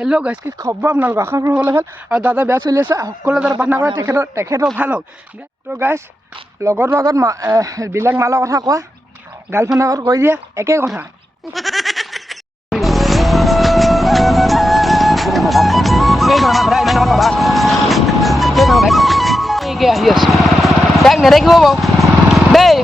Hello' guys, কি খবৰ আপোনালোকৰ? আশা কৰোঁ সকলোৱে ভাল আৰু দাদা বেয়া চলি আছে। সকলোৱে যাতে প্ৰাৰ্থনা কৰে তেখেতৰ ভাল হওক। তো গাইজ, লগৰটোৰ আগত বেলেগ মালৰ কথা কোৱা, গাৰ্লফ্ৰেণ্ডৰ আগত কৈ দিয়া একেই কথা। আহি আছো তাক নেদেখিব বাৰু দেই।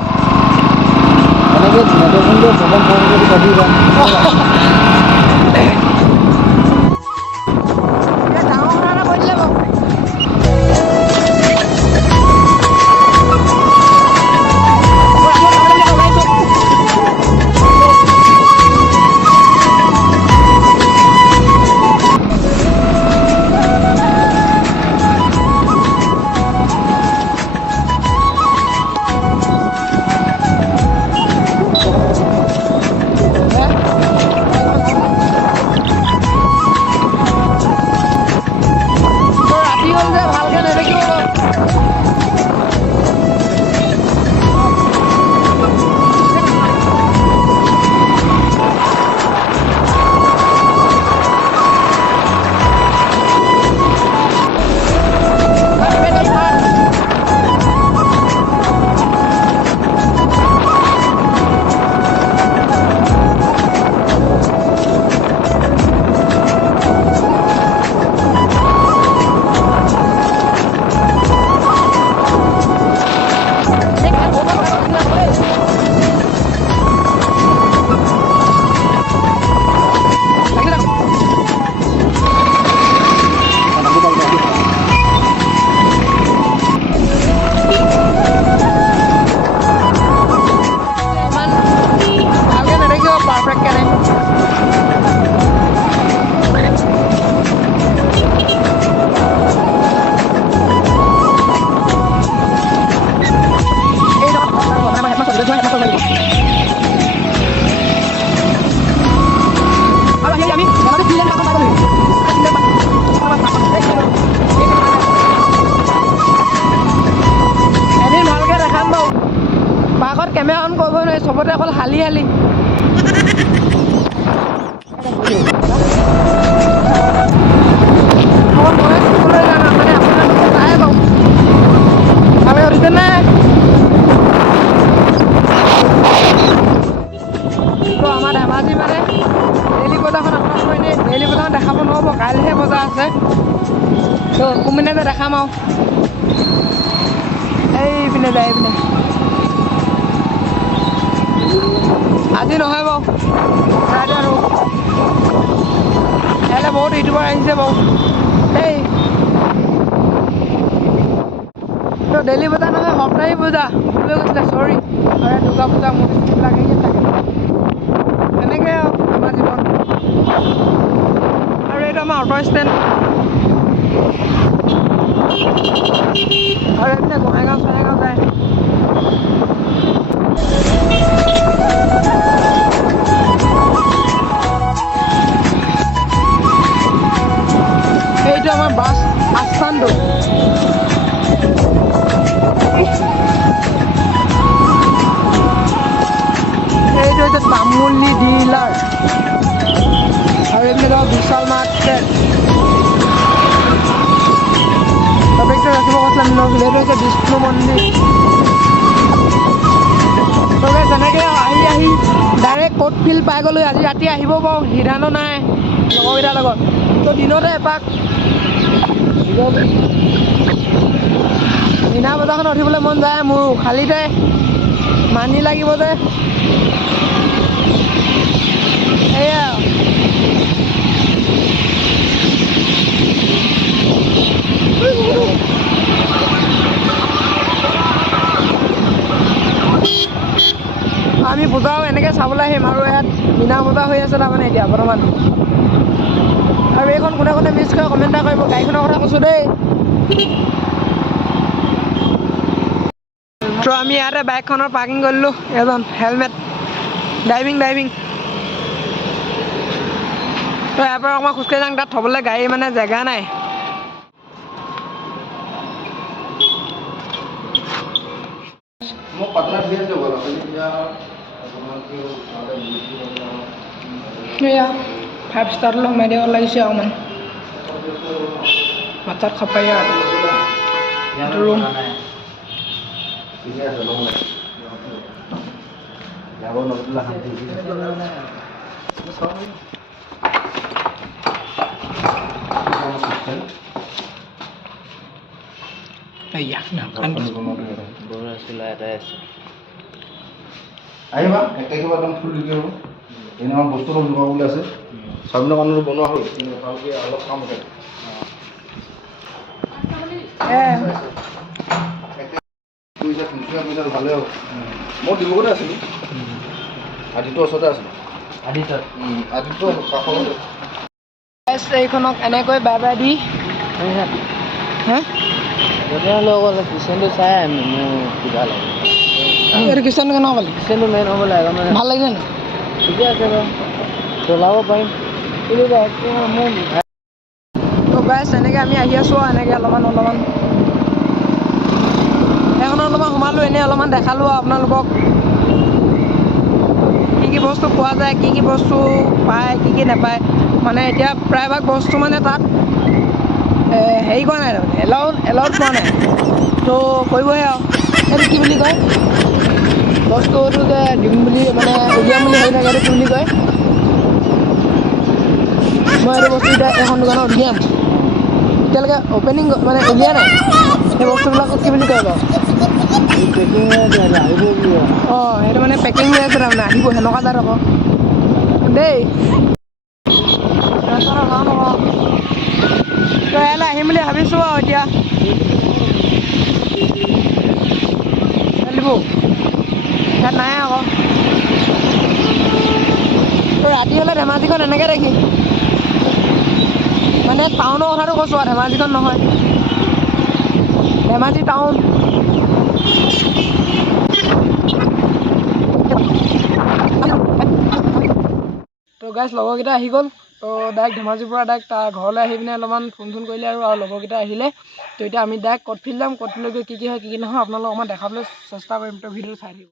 পাৰ্কত কেমেৰা অন কৰিব নোৱাৰি, চবতে অকল হালি হালি। আমাৰ ধেমাজি মানে ডেইলি বজাৰখন আপোনালোকৰ এনেই ডেইলি বজাৰখন দেখাব নহ'ব, কাইলৈহে বজাৰ আছে। তো কোনপিনে যে দেখাম আৰু এইপিনে যায়, এইপিনে আজি নহয় বাৰু। আৰু ইয়ালৈ বহুত ইউটিউবাৰ আহিছে বাৰু দেই। তো ডেইলি বজাৰ নহয়, সপ্তাহী পূজা লৈ গৈছিলে, চৰি। আৰু দুৰ্গা পূজা মূৰ্তিবিলাক আহিছে থাকে। তেনেকৈ আমাৰ জীৱন। আৰু এইটো আমাৰ অটো ষ্টেণ্ড। আৰু এইপিনে বঙাইগাঁও চঙাইগাঁও যায়। এইটো আমাৰ বাছ আস্থানটো। এইটো হৈছে তামুলী ডিলাৰ। আৰু এইপিনে ধৰক বিশাল মাৰ্কেট। টপিকটো ৰাখিব কৈছিলে নগিল। এইটো হৈছে বিষ্ণু মন্দিৰ। তেনেকৈ আহি আহি ডাইৰেক্ট ক'ত ফিল্ড পাই গ'লোঁ। আজি ৰাতি আহিব পাৰোঁ, সিদ্ধান্ত নাই লগৰকেইটাৰ লগত। তো দিনতে এপাক মীনা বজাৰখনত উঠিবলৈ মন যায় মোৰো, খালীতে মানি লাগিব যে। সেয়া আমি পূজাও এনেকৈ চাবলৈ আহিম। আৰু ইয়াত মীনা বজাৰ হৈ আছে তাৰমানে এতিয়া বৰ্তমান। আৰু এইখন কোনে কোনে মিছ কৰে কমেণ্ট এটা কৰিব। গাড়ীখনৰ কথা কৈছোঁ দেই। তো আমি ইয়াতে বাইকখনৰ পাৰ্কিং কৰিলোঁ। এজন হেলমেট ড্ৰাইভিং। তো ইয়াৰ পৰা অকণমান খোজকাঢ়ি যাওঁ, তাত থ'বলৈ গাড়ী মানে জেগা নাই। এয়া 5 ষ্টাৰলৈ সোমাই দিব লাগিছে অকণমান। ভাত খাব পাৰি আৰু ৰুম আহিবা একে কিবা একদম ফুল দিব এনে আমাৰ বস্তু অলপ যোগাবলৈ আছে চাবিনৰ কাৰণে বনোৱা হ'ল কিন্তু ভালকৈ অলপ কাম আছে পইচা ভালে হ'ব মই ডিব্ৰুগড়তে আছিলোঁ আদিত্যৰ ওচৰতে আছিলোঁ আদিত্য কাষত এইখনক এনেকৈ বাই বাই দি হা কিচেনটো চাই মোৰ কিবা লাগে এইটো খ্ৰীষ্টানটো কেনেকুৱা পালি কিচেনটো মেইন হ'ব লাগে মানে ভাল লাগিছে নে ঠিকে আছে বাৰু চলাব পাৰিম মোৰ তো গাইছ এনেকৈ আমি আহি আছোঁ আৰু এনেকৈ অলপমান সেইখনত অলপমান সোমালোঁ এনেই অলপমান দেখালোঁ আৰু আপোনালোকক কি বস্তু পোৱা যায় কি বস্তু পায় কি নাপায় মানে এতিয়া প্ৰায়ভাগ বস্তু মানে তাত হেৰি কৰা নাই তাৰমানে এলাউড পোৱা নাই তো কৰিবহে আৰু এইটো কি বুলি কয় বস্তুটো যে দিম বুলি মানে উলিয়াম বুলি ভাবি থাকে এইটো কি বুলি কয় মই এইটো বস্তু এতিয়া এখন দোকানত উলিয়াম এতিয়ালৈকে অ'পেনিং মানে উলিয়াই নাই সেই বস্তুবিলাকক কি বুলি কয় বাৰু অঁ সেইটো মানে পেকিং হৈ আছে তাৰমানে আহিব সেনেকুৱা তাত আকৌ দেই তই ইয়ালৈ আহিম বুলি ভাবিছোঁ আৰু এতিয়া দিব ইয়াত নাই আকৌ তই ৰাতি হ'লে ধেমাজিখন এনেকৈ দেখি মানে টাউনৰ কথাটো কৈছোঁ আৰু ধেমাজিখন নহয় ধেমাজি টাউন তো গাইছ লগৰকেইটা আহি গ'ল তো ডাইৰেক্ট ধেমাজিৰ পৰা ডাইৰেক্ট তাৰ ঘৰলৈ আহি পিনে অলপমান ফোন কৰিলে আৰু লগৰকেইটা আহিলে তো এতিয়া আমি ডাইৰেক্ট কটফিল্ড যাম কটফিল্ডত গৈ কি হয় কি নহয় আপোনালোকক অকণমান দেখাবলৈ চেষ্টা কৰিম তো ভিডিঅ'টো চাই থাকিব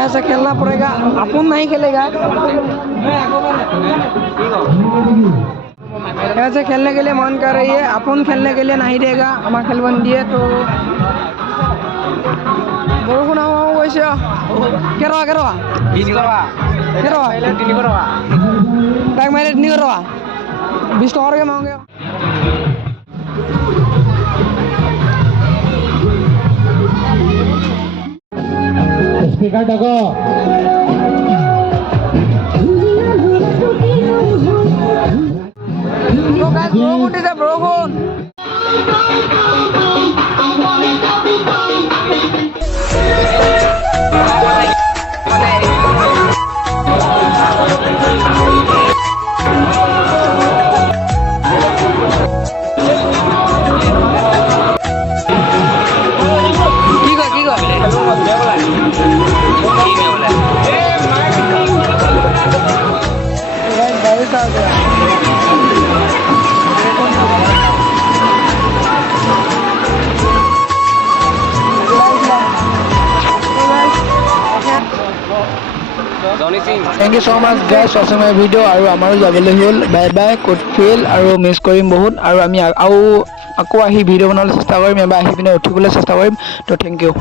ऐसा खेलना पड़ेगा अपन नहीं खेलेगा ऐसे खेलने के लिए मन कर रही है अपन खेलने के लिए नहीं देगा हमारा खेलवन दिए तो বৰষুণ আহোঁ গৈছে কেৰৱা তাক মাৰিলে 300 টকা 20 টকালৈকে মাৰোঁগৈ স্পিকাৰ ডাকো বৰষুণ দিছে বৰষুণ থেংক ইউ ছ' মাছ গাইছ ৱাচিং মাই ভিডিঅ' আৰু আমাৰো যাবলৈ হ'ল বাই বাই ক'ত ফেইল আৰু মিছ কৰিম বহুত আৰু আমি আকৌ আহি ভিডিঅ' বনাবলৈ চেষ্টা কৰিম এবাৰ আহি পিনে উঠিবলৈ চেষ্টা কৰিম তো থেংক ইউ